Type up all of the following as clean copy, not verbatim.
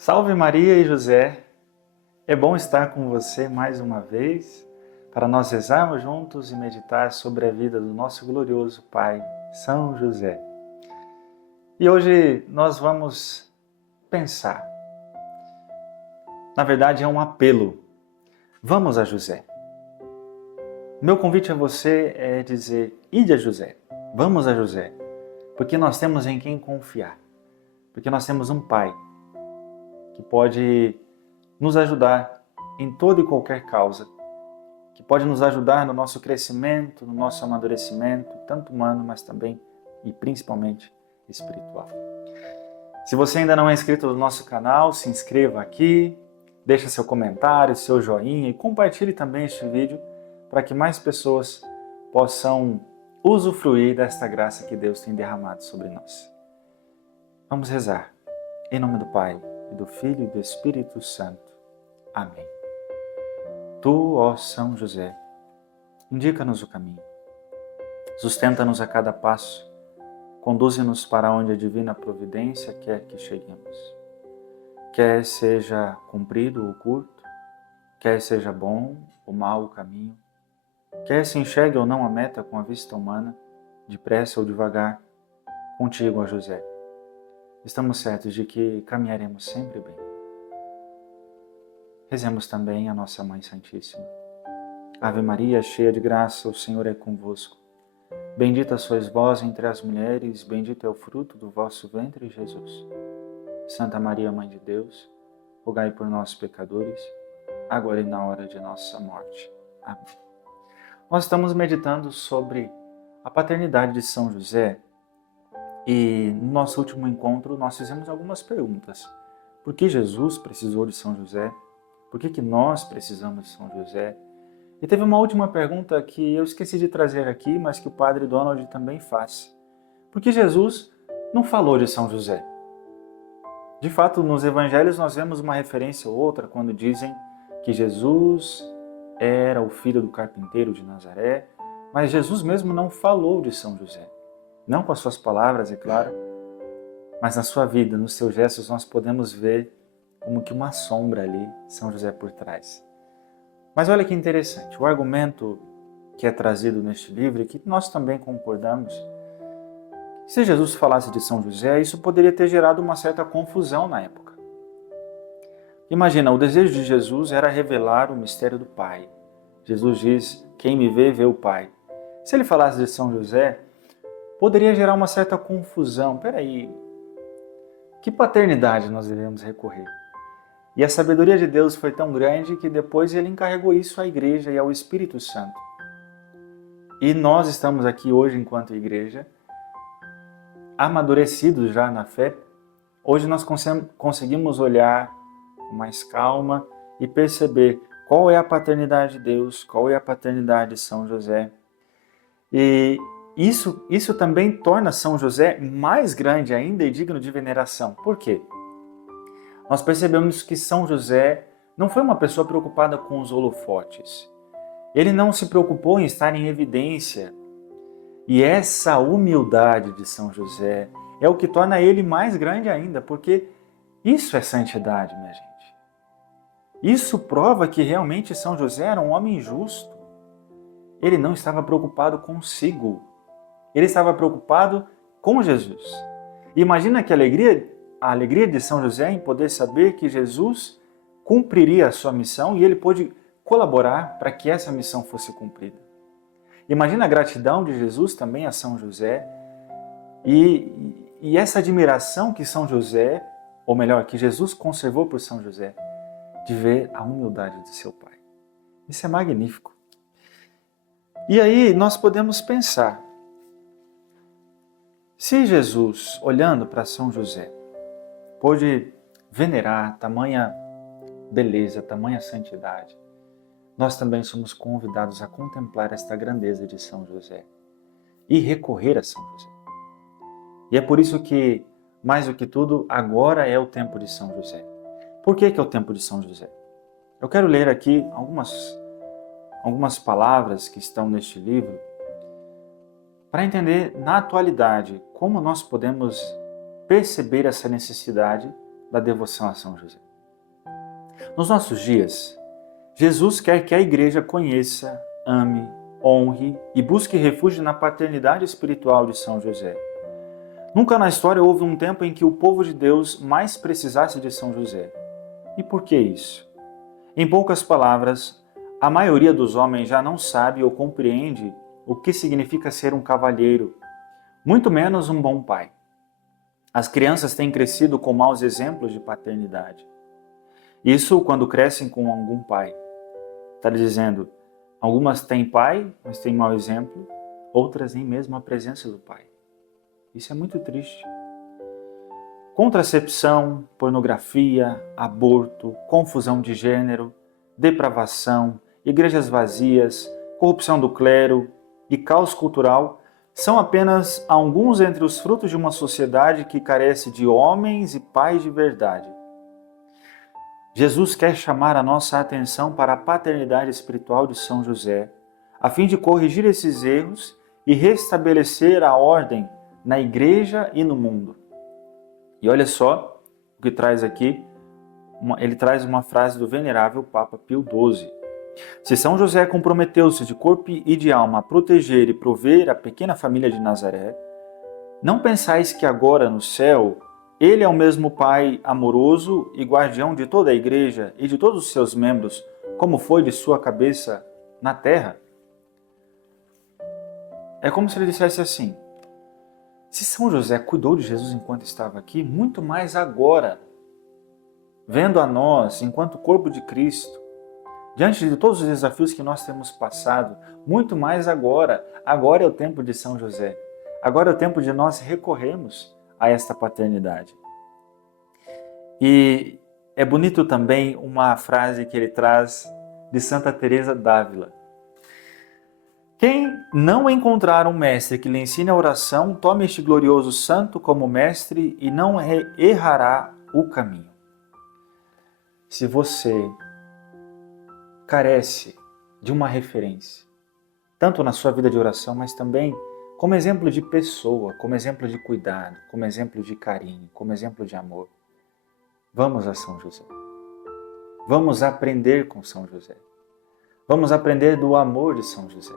Salve Maria e José! É bom estar com você mais uma vez para nós rezarmos juntos e meditar sobre a vida do nosso glorioso Pai, São José. E hoje nós vamos pensar. Na verdade é um apelo. Vamos a José. Meu convite a você é dizer, ide a José, vamos a José, porque nós temos em quem confiar, porque nós temos um Pai que pode nos ajudar em toda e qualquer causa, que pode nos ajudar no nosso crescimento, no nosso amadurecimento, tanto humano, mas também e principalmente espiritual. Se você ainda não é inscrito no nosso canal, se inscreva aqui, deixa seu comentário, seu joinha e compartilhe também este vídeo para que mais pessoas possam usufruir desta graça que Deus tem derramado sobre nós. Vamos rezar. Em nome do Pai, e do Filho e do Espírito Santo. Amém. Tu, ó São José, indica-nos o caminho, sustenta-nos a cada passo, conduze-nos para onde a divina providência quer que cheguemos. Quer seja comprido ou curto, quer seja bom ou mau o caminho, quer se enxergue ou não a meta com a vista humana, depressa ou devagar, contigo, ó José, estamos certos de que caminharemos sempre bem. Rezemos também a nossa Mãe Santíssima. Ave Maria, cheia de graça, o Senhor é convosco. Bendita sois vós entre as mulheres, bendito é o fruto do vosso ventre, Jesus. Santa Maria, Mãe de Deus, rogai por nós, pecadores, agora e na hora de nossa morte. Amém. Nós estamos meditando sobre a paternidade de São José e no nosso último encontro nós fizemos algumas perguntas. Por que Jesus precisou de São José? Por que nós precisamos de São José? E teve uma última pergunta que eu esqueci de trazer aqui, mas que o Padre Donald também faz. Por que Jesus não falou de São José? De fato, nos evangelhos nós vemos uma referência ou outra quando dizem que Jesus era o filho do carpinteiro de Nazaré, mas Jesus mesmo não falou de São José. Não com as suas palavras, é claro, mas na sua vida, nos seus gestos, nós podemos ver como que uma sombra ali, São José por trás. Mas olha que interessante, o argumento que é trazido neste livro, e que nós também concordamos, se Jesus falasse de São José, isso poderia ter gerado uma certa confusão na época. Imagina, o desejo de Jesus era revelar o mistério do Pai. Jesus diz, quem me vê, vê o Pai. Se ele falasse de São José, poderia gerar uma certa confusão. Peraí, que paternidade nós devemos recorrer? E a sabedoria de Deus foi tão grande que depois ele encarregou isso à igreja e ao Espírito Santo. E nós estamos aqui hoje enquanto igreja, amadurecidos já na fé. Hoje nós conseguimos olhar com mais calma e perceber qual é a paternidade de Deus, qual é a paternidade de São José. E isso também torna São José mais grande ainda e digno de veneração. Por quê? Nós percebemos que São José não foi uma pessoa preocupada com os holofotes. Ele não se preocupou em estar em evidência. E essa humildade de São José é o que torna ele mais grande ainda, porque isso é santidade, minha gente. Isso prova que realmente São José era um homem justo. Ele não estava preocupado consigo. Ele estava preocupado com Jesus. E imagina que a alegria de São José em poder saber que Jesus cumpriria a sua missão e ele pôde colaborar para que essa missão fosse cumprida. Imagina a gratidão de Jesus também a São José e essa admiração que São José, ou melhor, que Jesus conservou por São José, de ver a humildade de seu Pai. Isso é magnífico. E aí nós podemos pensar, se Jesus, olhando para São José, pôde venerar tamanha beleza, tamanha santidade, nós também somos convidados a contemplar esta grandeza de São José e recorrer a São José. E é por isso que, mais do que tudo, agora é o tempo de São José. Por que é o tempo de São José? Eu quero ler aqui algumas palavras que estão neste livro para entender na atualidade como nós podemos perceber essa necessidade da devoção a São José. Nos nossos dias, Jesus quer que a igreja conheça, ame, honre e busque refúgio na paternidade espiritual de São José. Nunca na história houve um tempo em que o povo de Deus mais precisasse de São José. E por que isso? Em poucas palavras, a maioria dos homens já não sabe ou compreende o que significa ser um cavalheiro, muito menos um bom pai. As crianças têm crescido com maus exemplos de paternidade. Isso quando crescem com algum pai. Está dizendo, algumas têm pai, mas têm mau exemplo, outras nem mesmo a presença do pai. Isso é muito triste. Contracepção, pornografia, aborto, confusão de gênero, depravação, igrejas vazias, corrupção do clero e caos cultural são apenas alguns entre os frutos de uma sociedade que carece de homens e pais de verdade. Jesus quer chamar a nossa atenção para a paternidade espiritual de São José, a fim de corrigir esses erros e restabelecer a ordem na igreja e no mundo. E olha só o que traz aqui, ele traz uma frase do venerável Papa Pio XII. Se São José comprometeu-se de corpo e de alma a proteger e prover a pequena família de Nazaré, não pensais que agora no céu ele é o mesmo Pai amoroso e guardião de toda a igreja e de todos os seus membros, como foi de sua cabeça na terra? É como se ele dissesse assim, se São José cuidou de Jesus enquanto estava aqui, muito mais agora, vendo a nós enquanto corpo de Cristo, diante de todos os desafios que nós temos passado, muito mais agora. Agora é o tempo de São José. Agora é o tempo de nós recorrermos a esta paternidade. E é bonito também uma frase que ele traz de Santa Teresa d'Ávila. Quem não encontrar um mestre que lhe ensine a oração, tome este glorioso santo como mestre e não errará o caminho. Se você carece de uma referência, tanto na sua vida de oração, mas também como exemplo de pessoa, como exemplo de cuidado, como exemplo de carinho, como exemplo de amor, vamos a São José. Vamos aprender com São José. Vamos aprender do amor de São José.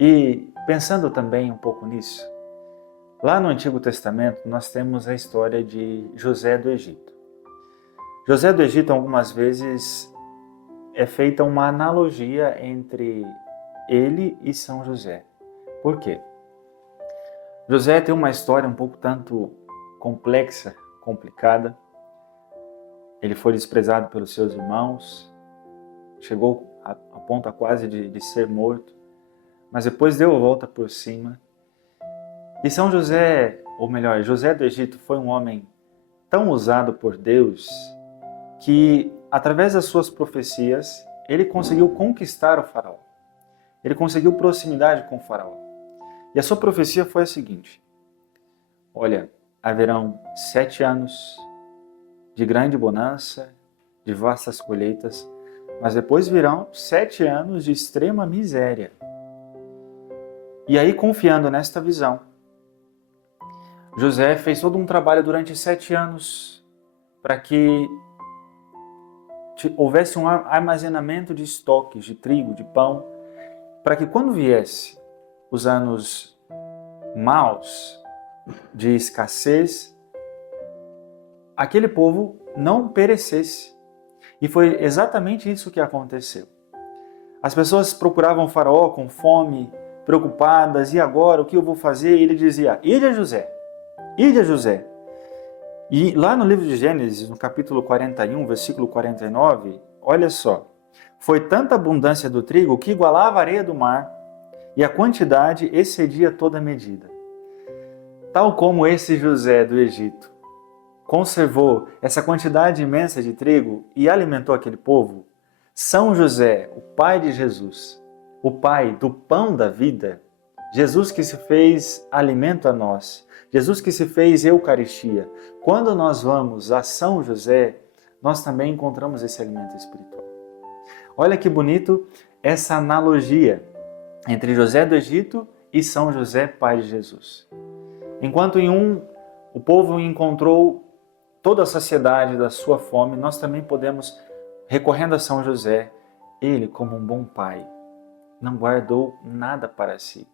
E pensando também um pouco nisso, lá no Antigo Testamento nós temos a história de José do Egito. José do Egito, algumas vezes, é feita uma analogia entre ele e São José. Por quê? José tem uma história um pouco tanto complexa, complicada. Ele foi desprezado pelos seus irmãos, chegou a ponto quase de ser morto, mas depois deu a volta por cima. E São José, ou melhor, José do Egito foi um homem tão usado por Deus que, através das suas profecias, ele conseguiu conquistar o faraó. Ele conseguiu proximidade com o faraó. E a sua profecia foi a seguinte: olha, haverão 7 anos de grande bonança, de vastas colheitas, mas depois virão 7 anos de extrema miséria. E aí, confiando nesta visão, José fez todo um trabalho durante 7 anos para que houvesse um armazenamento de estoques de trigo, de pão, para que quando viesse os anos maus, de escassez, aquele povo não perecesse. E foi exatamente isso que aconteceu. As pessoas procuravam o faraó com fome, preocupadas, e agora o que eu vou fazer? E ele dizia, ide a José, ide a José. E lá no livro de Gênesis, no capítulo 41, versículo 49, olha só, foi tanta abundância do trigo que igualava a areia do mar, e a quantidade excedia toda medida. Tal como esse José do Egito conservou essa quantidade imensa de trigo e alimentou aquele povo, São José, o pai de Jesus, o pai do pão da vida, Jesus que se fez alimento a nós, Jesus que se fez Eucaristia. Quando nós vamos a São José, nós também encontramos esse alimento espiritual. Olha que bonito essa analogia entre José do Egito e São José, pai de Jesus. Enquanto em um, o povo encontrou toda a saciedade da sua fome, nós também podemos, recorrendo a São José, ele, como um bom pai, não guardou nada para si.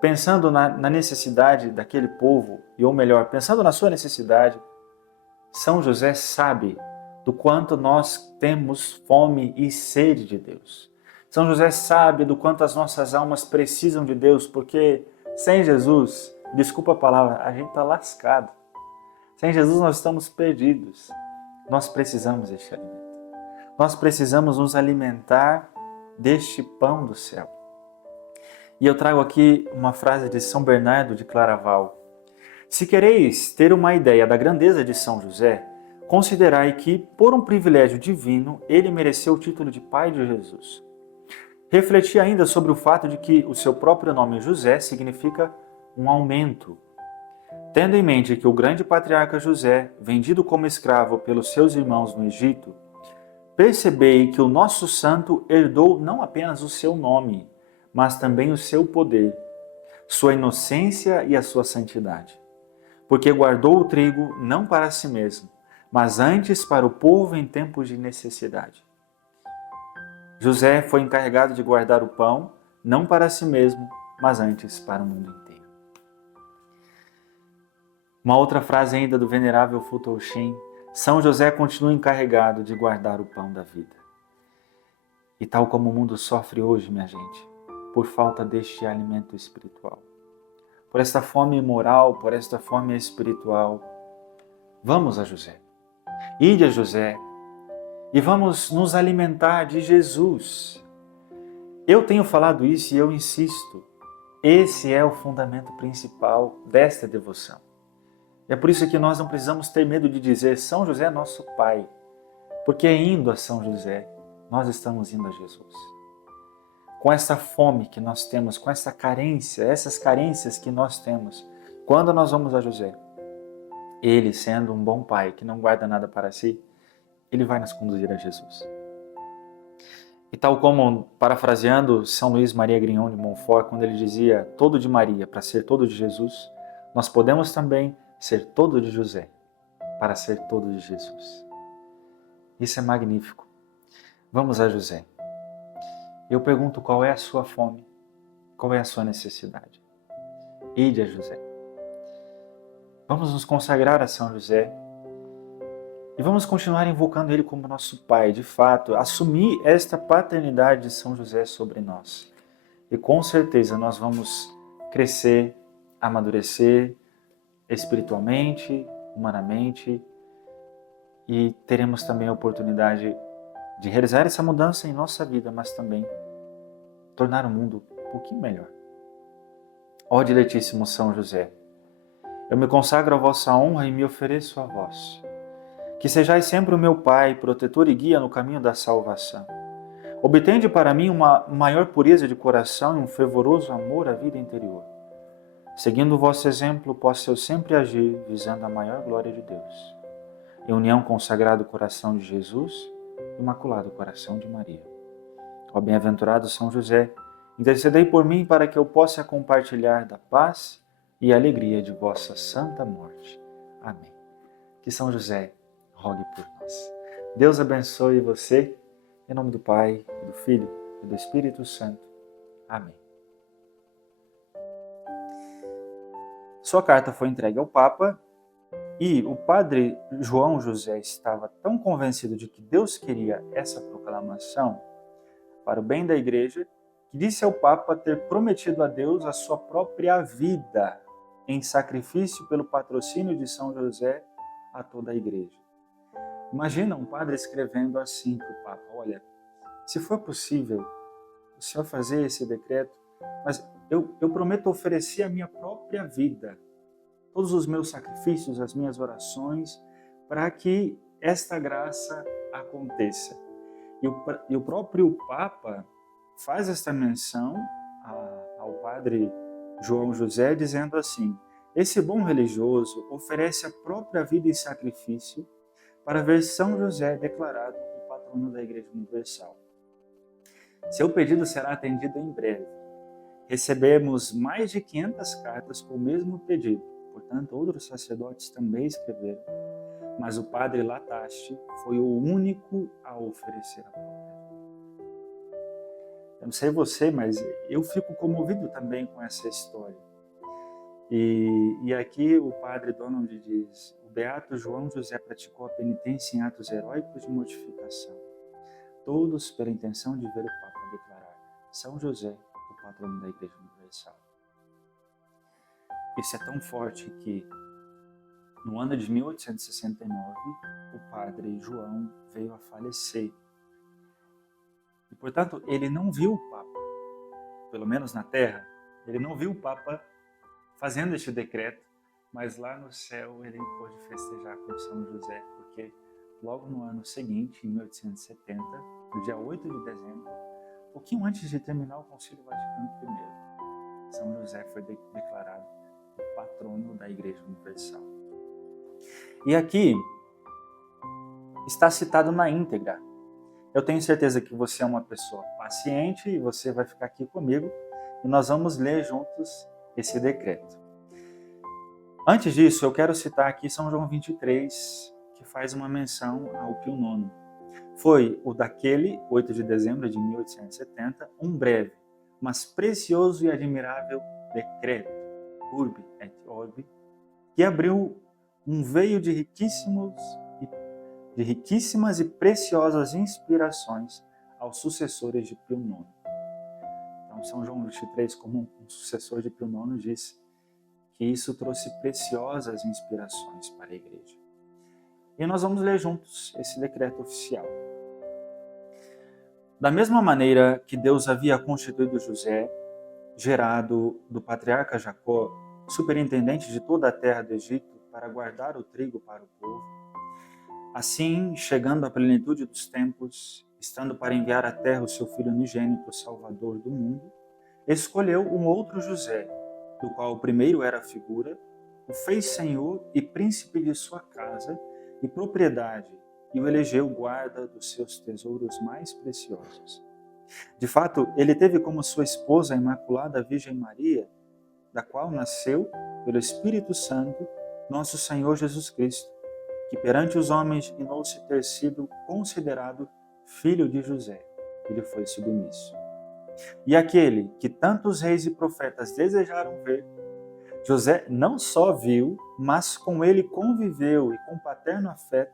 Pensando na necessidade daquele povo, ou melhor, pensando na sua necessidade, São José sabe do quanto nós temos fome e sede de Deus. São José sabe do quanto as nossas almas precisam de Deus, porque sem Jesus, desculpa a palavra, a gente está lascado. Sem Jesus nós estamos perdidos. Nós precisamos deste alimento. Nós precisamos nos alimentar deste pão do céu. E eu trago aqui uma frase de São Bernardo de Claraval. Se quereis ter uma ideia da grandeza de São José, considerai que, por um privilégio divino, ele mereceu o título de Pai de Jesus. Refleti ainda sobre o fato de que o seu próprio nome José significa um aumento. Tendo em mente que o grande patriarca José, vendido como escravo pelos seus irmãos no Egito, percebei que o nosso santo herdou não apenas o seu nome, mas também o seu poder, sua inocência e a sua santidade. Porque guardou o trigo não para si mesmo, mas antes para o povo em tempos de necessidade. José foi encarregado de guardar o pão, não para si mesmo, mas antes para o mundo inteiro. Uma outra frase ainda do venerável Futoxin: São José continua encarregado de guardar o pão da vida. E tal como o mundo sofre hoje, minha gente, por falta deste alimento espiritual, por esta fome moral, por esta fome espiritual, vamos a José. Ide a José e vamos nos alimentar de Jesus. Eu tenho falado isso e eu insisto. Esse é o fundamento principal desta devoção. E é por isso que nós não precisamos ter medo de dizer São José é nosso Pai, porque indo a São José, nós estamos indo a Jesus. Com essa fome que nós temos, com essa carência, essas carências que nós temos, quando nós vamos a José, ele, sendo um bom pai que não guarda nada para si, ele vai nos conduzir a Jesus. E tal como, parafraseando São Luís Maria Grignon de Montfort, quando ele dizia todo de Maria para ser todo de Jesus, nós podemos também ser todo de José para ser todo de Jesus. Isso é magnífico. Vamos a José. Eu pergunto qual é a sua fome, qual é a sua necessidade. Ide a José. Vamos nos consagrar a São José e vamos continuar invocando ele como nosso Pai, de fato, assumir esta paternidade de São José sobre nós. E com certeza nós vamos crescer, amadurecer espiritualmente, humanamente, e teremos também a oportunidade de realizar essa mudança em nossa vida, mas também tornar o mundo um pouquinho melhor. Ó diletíssimo São José, eu me consagro à vossa honra e me ofereço a vós. Que sejais sempre o meu Pai, protetor e guia no caminho da salvação. Obtende para mim uma maior pureza de coração e um fervoroso amor à vida interior. Seguindo o vosso exemplo, posso eu sempre agir visando a maior glória de Deus. Em união com o Sagrado Coração de Jesus e o Imaculado Coração de Maria. Ó bem-aventurado São José, intercedei por mim para que eu possa compartilhar da paz e alegria de vossa santa morte. Amém. Que São José rogue por nós. Deus abençoe você, em nome do Pai, do Filho e do Espírito Santo. Amém. Sua carta foi entregue ao Papa e o padre João José estava tão convencido de que Deus queria essa proclamação para o bem da Igreja, que disse ao Papa ter prometido a Deus a sua própria vida em sacrifício pelo patrocínio de São José a toda a Igreja. Imagina um padre escrevendo assim para o Papa: olha, se for possível o senhor fazer esse decreto, mas eu prometo oferecer a minha própria vida, todos os meus sacrifícios, as minhas orações, para que esta graça aconteça. E o próprio Papa faz esta menção ao padre João José, dizendo assim: esse bom religioso oferece a própria vida em sacrifício para ver São José declarado o patrono da Igreja Universal. Seu pedido será atendido em breve. Recebemos mais de 500 cartas com o mesmo pedido, portanto, outros sacerdotes também escreveram, mas o padre Latache foi o único a oferecer a própria vida. Eu não sei você, mas eu fico comovido também com essa história. E aqui o padre Donald diz: o beato João José praticou a penitência em atos heróicos de mortificação, todos pela intenção de ver o Papa declarar São José o patrono da Igreja Universal. Isso é tão forte que, no ano de 1869, o padre João veio a falecer. E, portanto, ele não viu o Papa, pelo menos na Terra, ele não viu o Papa fazendo este decreto, mas lá no céu ele pôde festejar com São José, porque logo no ano seguinte, em 1870, no dia 8 de dezembro, pouquinho antes de terminar o Concílio Vaticano I, São José foi declarado o patrono da Igreja Universal. E aqui está citado na íntegra. Eu tenho certeza que você é uma pessoa paciente e você vai ficar aqui comigo e nós vamos ler juntos esse decreto. Antes disso, eu quero citar aqui São João 23, que faz uma menção ao Pio IX. Foi o daquele 8 de dezembro de 1870, um breve, mas precioso e admirável decreto, urbi et orbi, que abriu um veio de riquíssimas e preciosas inspirações aos sucessores de Pio IX. Então, São João 23, como um sucessor de Pio IX, diz que isso trouxe preciosas inspirações para a Igreja. E nós vamos ler juntos esse decreto oficial. Da mesma maneira que Deus havia constituído José, gerado do patriarca Jacó, superintendente de toda a terra do Egito, para guardar o trigo para o povo, assim, chegando à plenitude dos tempos, estando para enviar à terra o seu filho unigênito, Salvador do mundo, escolheu um outro José, do qual o primeiro era a figura, o fez senhor e príncipe de sua casa e propriedade, e o elegeu guarda dos seus tesouros mais preciosos. De fato, ele teve como sua esposa a Imaculada Virgem Maria, da qual nasceu, pelo Espírito Santo, nosso Senhor Jesus Cristo, que perante os homens dignou-se ter sido considerado filho de José, e lhe foi submisso. E aquele que tantos reis e profetas desejaram ver, José não só viu, mas com ele conviveu e com paterno afeto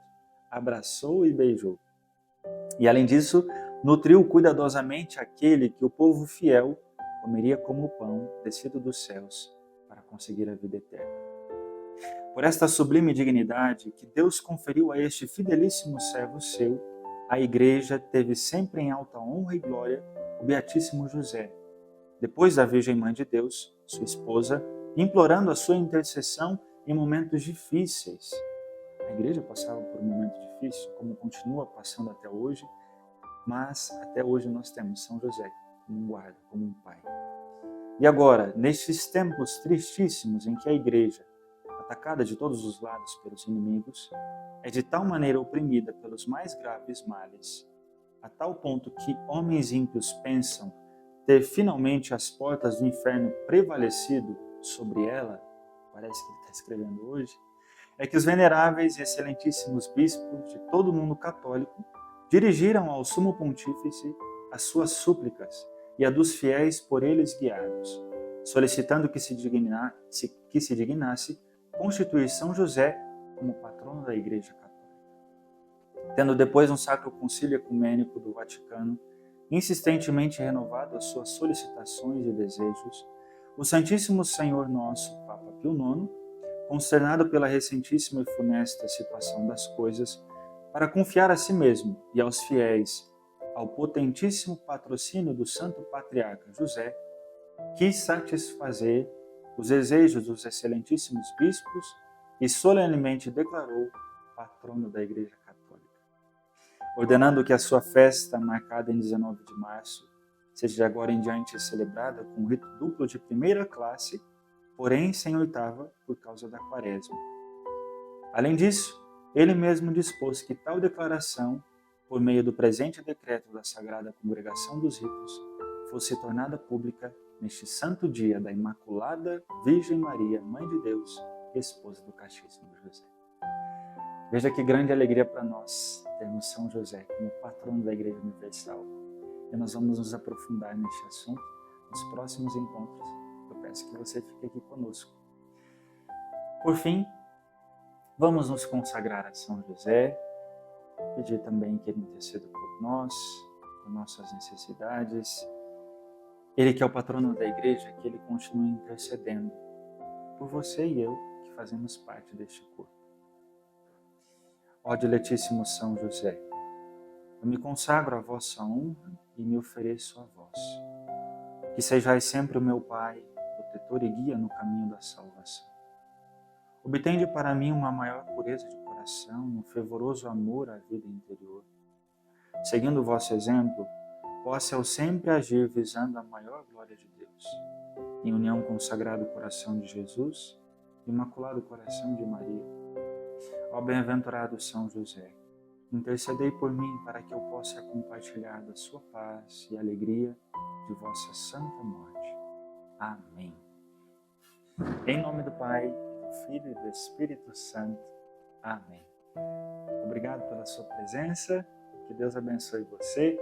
abraçou e beijou. E além disso, nutriu cuidadosamente aquele que o povo fiel comeria como pão descido dos céus para conseguir a vida eterna. Por esta sublime dignidade que Deus conferiu a este fidelíssimo servo seu, a Igreja teve sempre em alta honra e glória o Beatíssimo José, depois da Virgem Mãe de Deus, sua esposa, implorando a sua intercessão em momentos difíceis. A Igreja passava por um momento difícil, como continua passando até hoje, mas até hoje nós temos São José como um guarda, como um pai. E agora, nestes tempos tristíssimos em que a Igreja, atacada de todos os lados pelos inimigos, é de tal maneira oprimida pelos mais graves males, a tal ponto que homens ímpios pensam ter finalmente as portas do inferno prevalecido sobre ela, parece que ele está escrevendo hoje, é que os veneráveis e excelentíssimos bispos de todo o mundo católico dirigiram ao sumo pontífice as suas súplicas e a dos fiéis por eles guiados, solicitando que se dignasse constituir São José como patrono da Igreja Católica. Tendo depois um Sacro Concílio Ecumênico do Vaticano insistentemente renovado as suas solicitações e desejos, o Santíssimo Senhor nosso, Papa Pio IX, consternado pela recentíssima e funesta situação das coisas, para confiar a si mesmo e aos fiéis ao potentíssimo patrocínio do Santo Patriarca José, quis satisfazer os desejos dos excelentíssimos bispos e solenemente declarou patrono da Igreja Católica, ordenando que a sua festa, marcada em 19 de março, seja de agora em diante celebrada com um rito duplo de primeira classe, porém sem oitava por causa da quaresma. Além disso, ele mesmo dispôs que tal declaração, por meio do presente decreto da Sagrada Congregação dos Ritos, fosse tornada pública neste santo dia da Imaculada Virgem Maria, Mãe de Deus, esposa do Castíssimo José. Veja que grande alegria para nós termos São José como patrono da Igreja Universal. E nós vamos nos aprofundar neste assunto nos próximos encontros. Eu peço que você fique aqui conosco. Por fim, vamos nos consagrar a São José, pedir também que ele interceda por nós, por nossas necessidades. Ele que é o patrono da Igreja, que ele continue intercedendo por você e eu, que fazemos parte deste corpo. Ó diletíssimo São José, eu me consagro à vossa honra e me ofereço a vós. Que sejais sempre o meu Pai, protetor e guia no caminho da salvação. Obtende para mim uma maior pureza de coração e um fervoroso amor à vida interior. Seguindo o vosso exemplo, possa eu sempre agir visando a maior glória de Deus, em união com o Sagrado Coração de Jesus e o Imaculado Coração de Maria. Ó bem-aventurado São José, intercedei por mim para que eu possa compartilhar da sua paz e alegria de vossa santa morte. Amém. Em nome do Pai, do Filho e do Espírito Santo. Amém. Obrigado pela sua presença. Que Deus abençoe você.